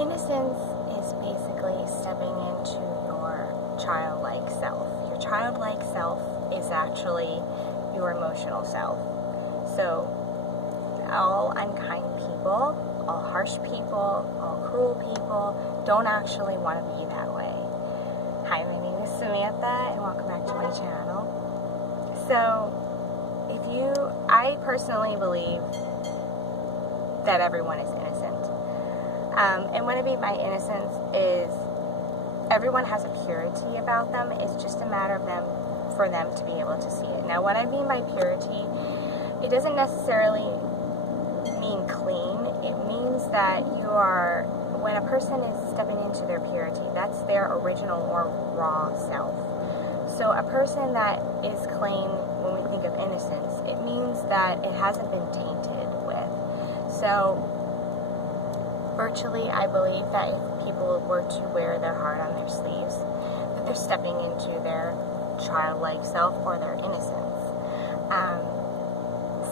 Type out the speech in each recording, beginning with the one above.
Innocence is basically stepping into your childlike self. Your childlike self is actually your emotional self. So all unkind people, all harsh people, all cruel people don't actually want to be that way. Hi, my name is Samantha and welcome back to my channel. So I personally believe that everyone is innocent. And what I mean by innocence is everyone has a purity about them. It's just a matter of for them to be able to see it. Now, what I mean by purity, it doesn't necessarily mean clean. It means that when a person is stepping into their purity, that's their original or raw self. So a person that is clean, when we think of innocence, it means that it hasn't been tainted with. So virtually, I believe that if people were to wear their heart on their sleeves, that they're stepping into their childlike self or their innocence.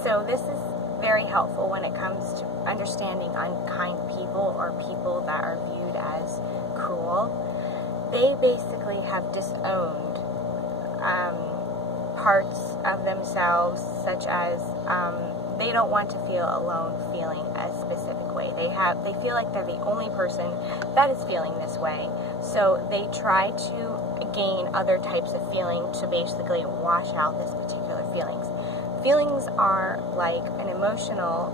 So this is very helpful when it comes to understanding unkind people or people that are viewed as cruel. They basically have disowned parts of themselves, such as they don't want to feel alone feeling a specific way. They feel like they're the only person that is feeling this way. So they try to gain other types of feeling to basically wash out this particular feelings. Feelings are like an emotional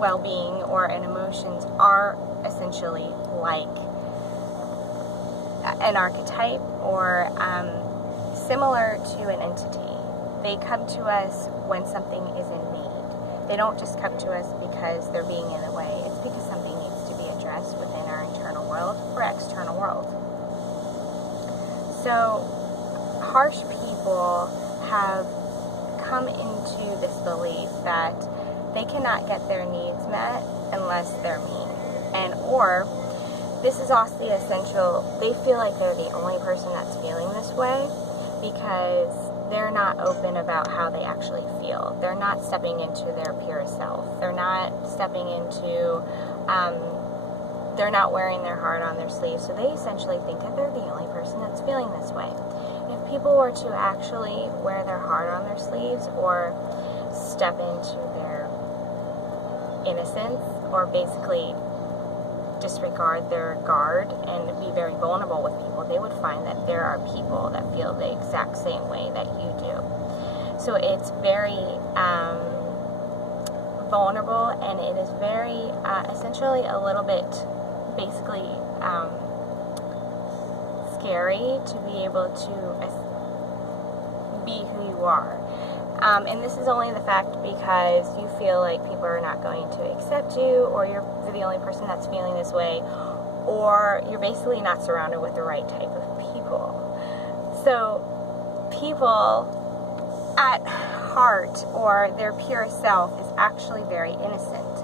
well-being, or an emotions are essentially like an archetype or similar to an entity. They come to us when something is in need. They don't just come to us because they're being in the way. It's because something needs to be addressed within our internal world or external world. So harsh people have come into this belief that they cannot get their needs met unless they're mean. Or this is also the essential, they feel like they're the only person that's feeling this way because they're not open about how they actually feel. They're not stepping into their pure self. They're not stepping into, they're not wearing their heart on their sleeve. So they essentially think that they're the only person that's feeling this way. If people were to actually wear their heart on their sleeves or step into their innocence, or basically disregard their guard and be very vulnerable with people, they would find that there are people that feel the exact same way that you do. So it's very vulnerable, and it is very essentially a little bit basically scary to be able to be who you are. And this is only the fact because you feel like people are not going to accept you, or you're the only person that's feeling this way, or you're basically not surrounded with the right type of people. So people at heart, or their pure self, is actually very innocent,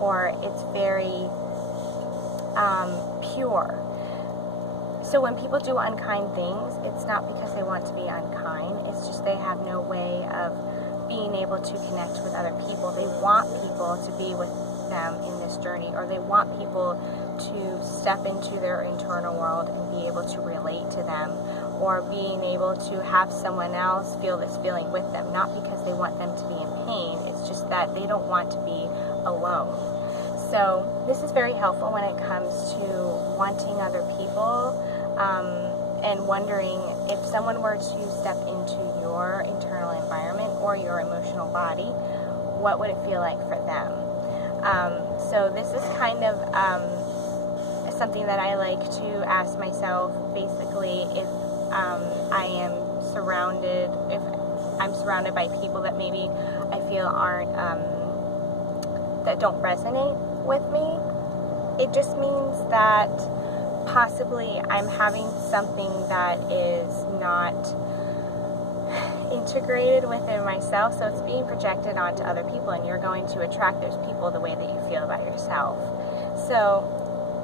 or it's very pure. So when people do unkind things, it's not because they want to be unkind, it's just they have no way of being able to connect with other people. They want people to be with them in this journey, or they want people to step into their internal world and be able to relate to them, or being able to have someone else feel this feeling with them, not because they want them to be in pain, it's just that they don't want to be alone. So this is very helpful when it comes to wanting other people, and wondering if someone were to step into your internal environment or your emotional body, what would it feel like for them? So this is kind of something that I like to ask myself, basically, if I'm surrounded by people that maybe I feel aren't, that don't resonate with me. It just means that possibly I'm having something that is not integrated within myself, so it's being projected onto other people, and you're going to attract those people the way that you feel about yourself. So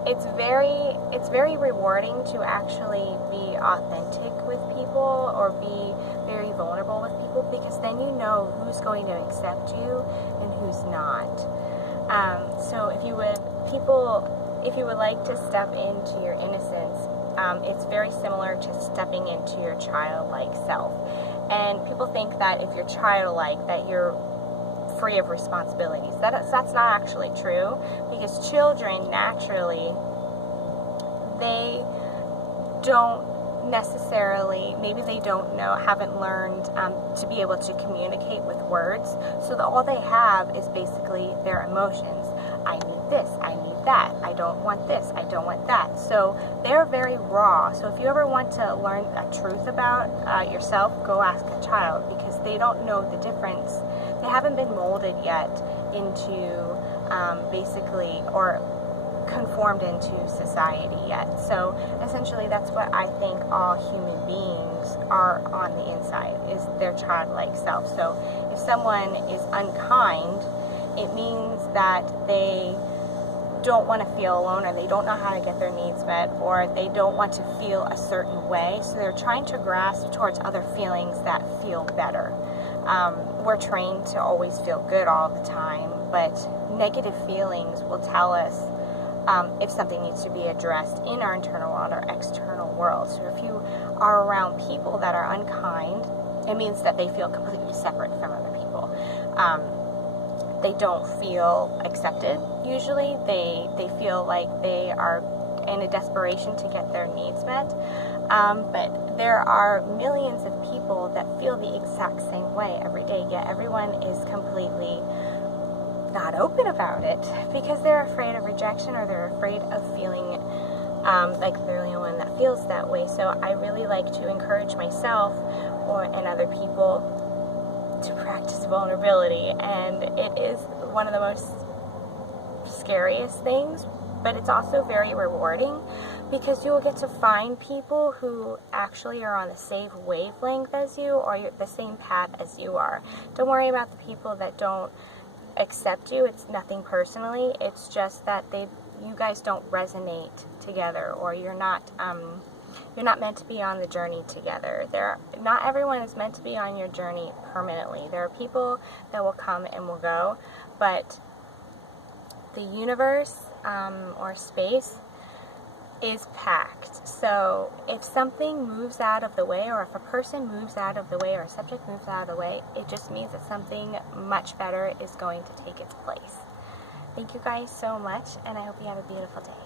it's very rewarding to actually be authentic with people, or be very vulnerable with people, because then you know who's going to accept you and who's not. So if you would, people if you would like to step into your innocence, it's very similar to stepping into your childlike self. And people think that if you're childlike, that you're free of responsibilities. That's not actually true, because children naturally, they don't necessarily, maybe they don't know, haven't learned to be able to communicate with words, so that all they have is basically their emotions. I need this, I need that, I don't want this, I don't want that. So they're very raw. So if you ever want to learn a truth about yourself, go ask a child, because they don't know the difference. They haven't been molded yet into basically, or conformed into society yet. So essentially that's what I think all human beings are on the inside, is their childlike self. So if someone is unkind, it means that they don't want to feel alone, or they don't know how to get their needs met, or they don't want to feel a certain way, so they're trying to grasp towards other feelings that feel better. We're trained to always feel good all the time, but negative feelings will tell us if something needs to be addressed in our internal world or external world. So if you are around people that are unkind, it means that they feel completely separate from other people. They don't feel accepted, usually. They feel like they are in a desperation to get their needs met. But there are millions of people that feel the exact same way every day, yet everyone is completely not open about it, because they're afraid of rejection, or they're afraid of feeling like they're the only one that feels that way. So I really like to encourage myself and other people to practice vulnerability, and it is one of the most scariest things, but it's also very rewarding, because you will get to find people who actually are on the same wavelength as you, or the same path as you are. Don't worry about the people that don't accept you. It's nothing personally. It's just that you guys don't resonate together, or you're not meant to be on the journey together. Not everyone is meant to be on your journey permanently. There are people that will come and will go, but the universe or space is packed. So if something moves out of the way, or if a person moves out of the way, or a subject moves out of the way, it just means that something much better is going to take its place. Thank you guys so much, and I hope you have a beautiful day.